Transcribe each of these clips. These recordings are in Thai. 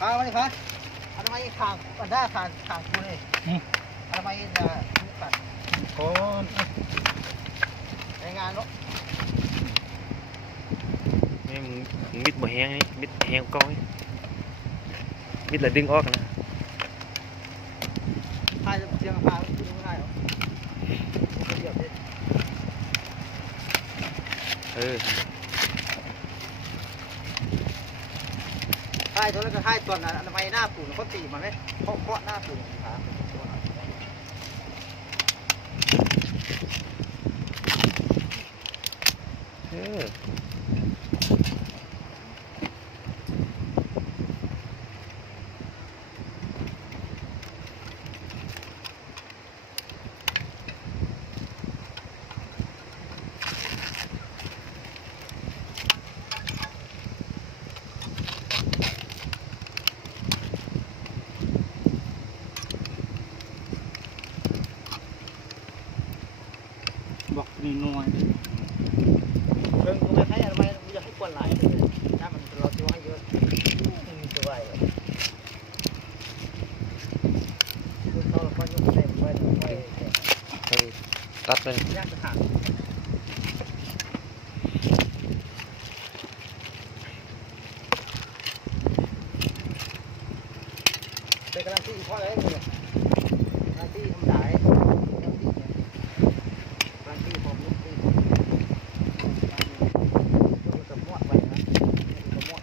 พามาดิพาทำไมขางมันได้ขางกูเลยทำไมจะทุกข์กันก่อน ในงานเนาะนี่มึงมิดบ่แห้งนี่มิดแห้งก้อยมิดละดึงออกนะ พาจะเชียงพาคุณไม่ได้หรอเดี๋ยวดิ ค่ายตัวแล้วก็ค่ายตัวนั้นทำไมหน้าปูนเขาตีมันเลยเคาะหน้าปูนขาบอกนี่น้อย เรื่องตรงไหนทำไมอยากให้กวนหลายเลยถ้ามันเราตัวให้เยอะมีตัวใหญ่คุณเขาเราก็ยุ่งเต็มไว้ตัดเลยยากจะขาดเป็นกำลังที่พ่อเลยกำลังที่ทำได้กำลังที่ผมลุกที่ผมยกกระมวดไปนะกระมวด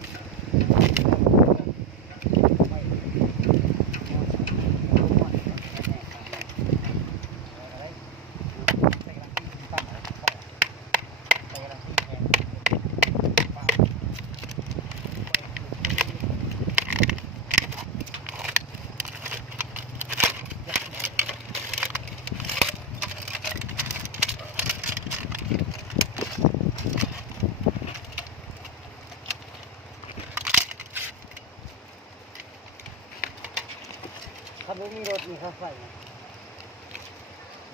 ถ้าไม่มีรถมีค่าไฟนะ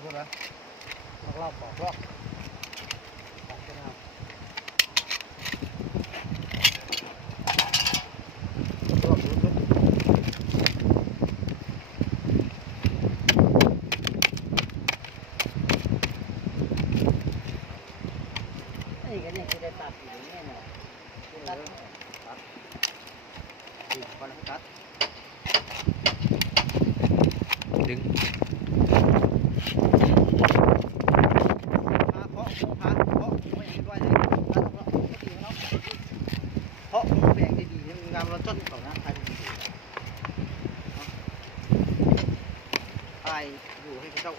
รู้ไหมเราบอกว่านี่ก็นี่คือได้ตัดอยู่นี่นะตัดคนละตัดดึงเพาะไม่เห็นด้วยเลยเพาะแบ่งดีๆงามเราจนก่อนนะไอ้อยู่ให้เจ้า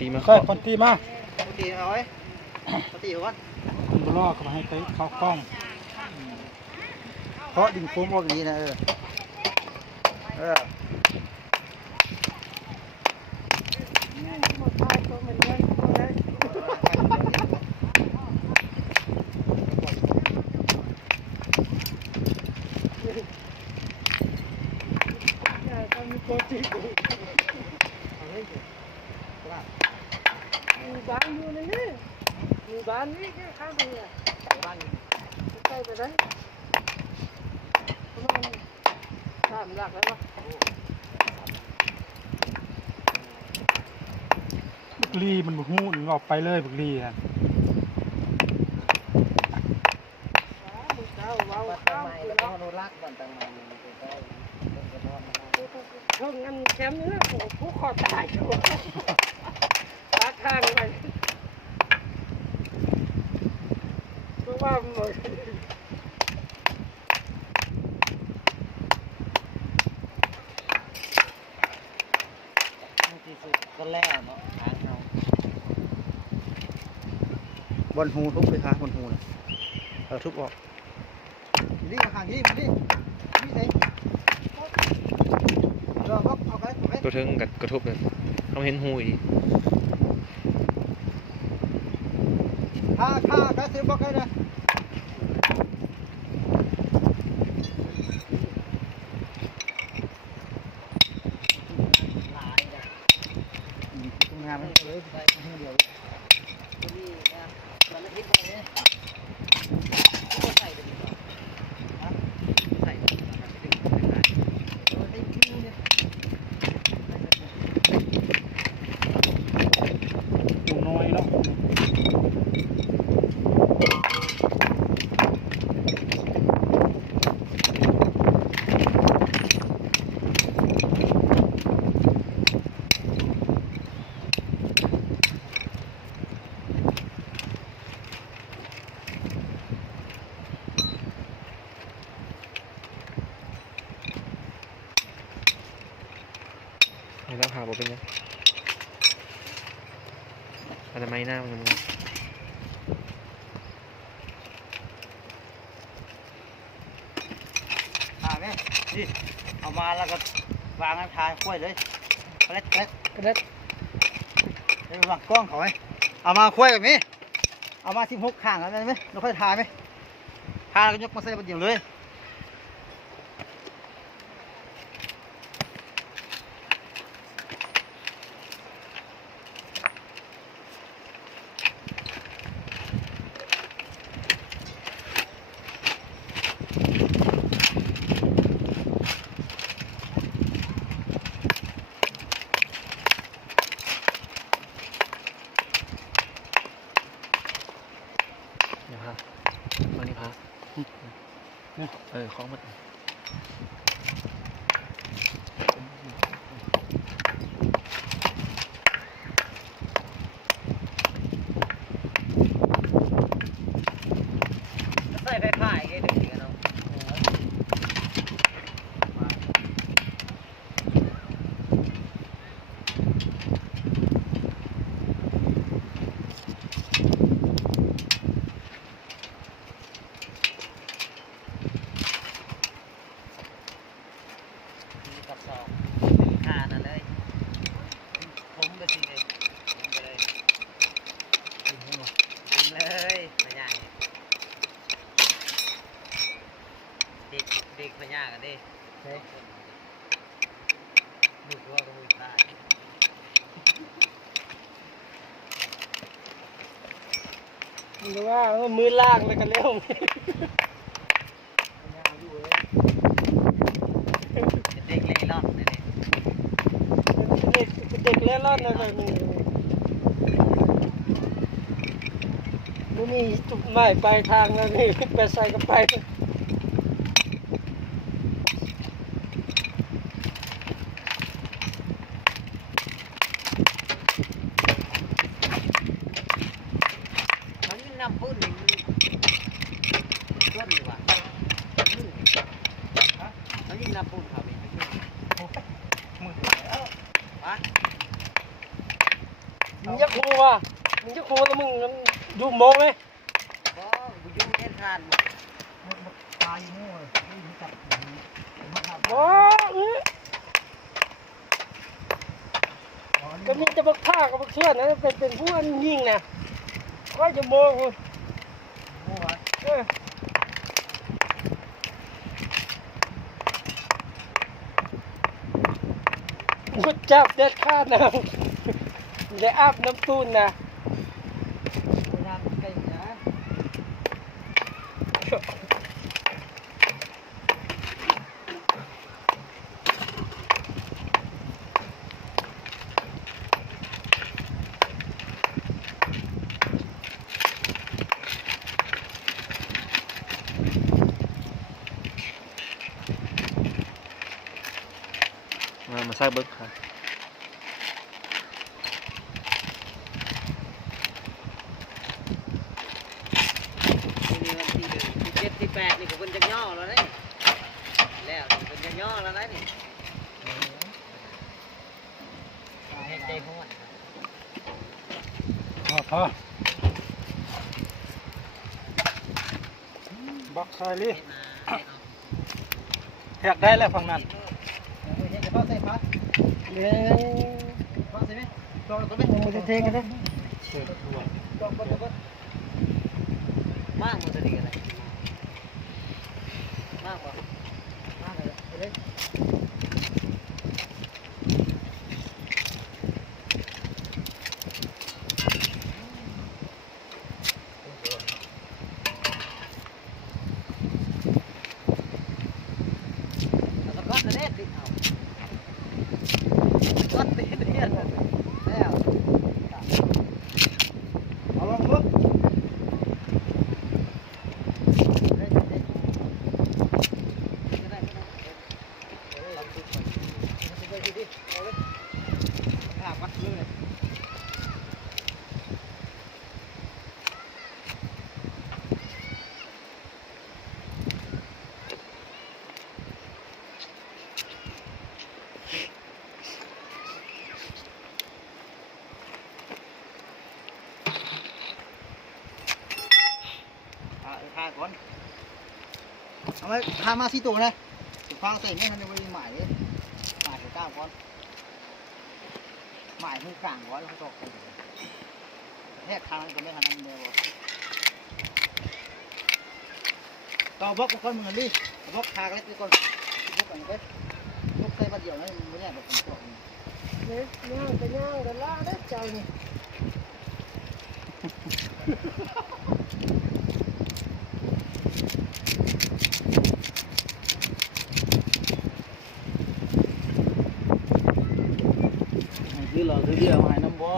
ตีมา ค่อยคนตีมา ตีเอาไว้ตีเอาไว้ คุณบุญรอดก็มาให้ไปเข้ากล้อง เพราะดินโฟมพวกนี้นะบ้านอยู่นี่อยู่บ้านนี่แค่ข้างเดียวบ้านใกล้ไปได้ประมาณ3 หลักแล้วเนาะ บักลีมันบุกหูหรือออกไปเลยบักลีอ่ะ เจ้าเว้า ตั้ ข้าง ว ไม้แล้วก็โดนลากก่อนตั้งไม้ช่วงนั้นแคมป์นี่นะผู้ขอตายอยู่ปากข้างไป ตัว ว่าหมด ที่สุดก็แล้วเนาะทางเราบนหูทุบไปทางบนหูนะทุบออกนี่มาทางนี้มานี่นี่เองเราก็เอาไปเอาไป ตัวเทิงกับกระทบเลยเขาเห็นหูอีก ค่าได้ซื้อบล็อกให้นะตรงงานมันเลยไปหูเดียวนี่นะมันไม่ทิ้งเลยก็ใส่ไปดีกว่าใส่ไปดีกว่าไม่ดึงไม่ได้ได้คิวเนี่ย หูน้อยเนาะ ให้เราพาบอกเป็นยังอาจจะไม่หน้ามัน ไหมนี่เอามาแล้วก็วางให้ทายคุ้ยเลยเล็กเล็ก กระเด็ด เดี๋ยววางกล้องเขาไหมเอามาคุ้ยแบบนี้เอามา16ข้างแล้วได้ไหมเราค่อยทายไหมทายแล้วก็ยกมาใส่บนเดียวเลยเดี๋ยวพาตอนนี้พาคล้องมัน ใส่ไฟผ้าอีกนิดนึงกันเนาะกับสองข้านั่นเลยผมไปสิเลยผมไปเลยดึงเลยไม่ยากเด็กพญากันดินึกว่าต้องมีพลาด หรือว่ามือลากเลยกันเร็ว เด็กเล่ร่อนนี่ เด็กเล่ร่อนอะไรนี่นี่จุดหมายปลายทางแล้วนี่ไปใส่กับไป มันนำพุ่นนี่เพื่อนดีกว่ามันยิ่งนำพุ่นเขาอีกมือแล้ววะ มึงจะครูว่ะมึงจะครูแล้วมึงดูมองไหม ก็บุยุ่งแค่ทานตายมั่วไม่จับมาทำ ว้าก็มีจะบักท่ากับบักเชื่อนะเป็นผู้อันยิงนะก็จะมอง มั่ว มุดจับเด็ดขาดนะได้อาบน้ำตูนนะ น้ำไก่นะ มาใส่เบิร์กค่ะ นี่ 18นี่ก็เป็นจังย่อแล้วนี่แล้วเป็นจังย่อแล้วนะนี่ให้ใจฮ้อน พอบักใส่ลิแทกได้แล้วฝั่งนั้น เข้าใส่พัด เนี่ย เข้าใส่ไหมจองตัวไหม มันจะเทกันได้ เปิดด้วย จองก็มากมันจะดีอะไรมากกว่ามากเลย แล้วก็เน็ตดิเอาก็ตีเนี่ยแล้วเอาลงปุ๊บวัดเลยทาก่อนเอาไว้ทามาสิตัวนะฟังเสียงเนี่ยมันจะมีหมายเลยหมายถึงก้าวก่อนหมายมือกลางก่อนแล้วเขาตกแทกทางก็ไม่ทันนั่นเลยต่อบล็อกก่อนมึงดิบล็อกทางเล็กก่อนบล็อกก่อนเว้ยบล็อกใส่มาเดียวนะมึงเนี่ยแบบผมบอก เนี่ยย่างก็ย่างก็ล่าได้ใจนี่ คือเราคือเดียวหายน้ำบ่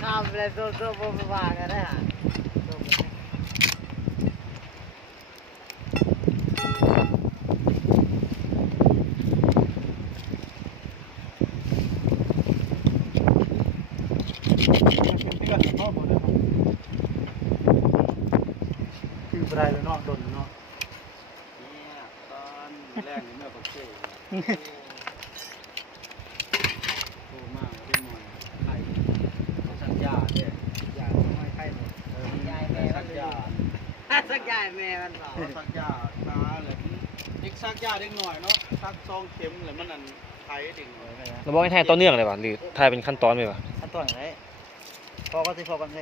ข้ามเลยโซ่โซ่บ่มากันนะฮะ คือไรเลยเนาะโดนเนาะ เนี่ยตอนแรกนี่แม่ก็เจ๊โตมากเป็นหน่อยไข่สัญญาเนี่ยยาไม่ไข่หมดยายแม่สัญญาสัญญาแม่มันบอก สักยาตาเลยเด็กสักยาเด็กหน่อยเนาะสักซองเข็มเลยมันนั่นไทยเด็กหน่อย เราบอกให้ถ่ายต่อเนื่องเลยป่ะหรือถ่ายเป็นขั้นตอนไปป่ะ ขั้นตอนไหนพอก็สิพอกันใช่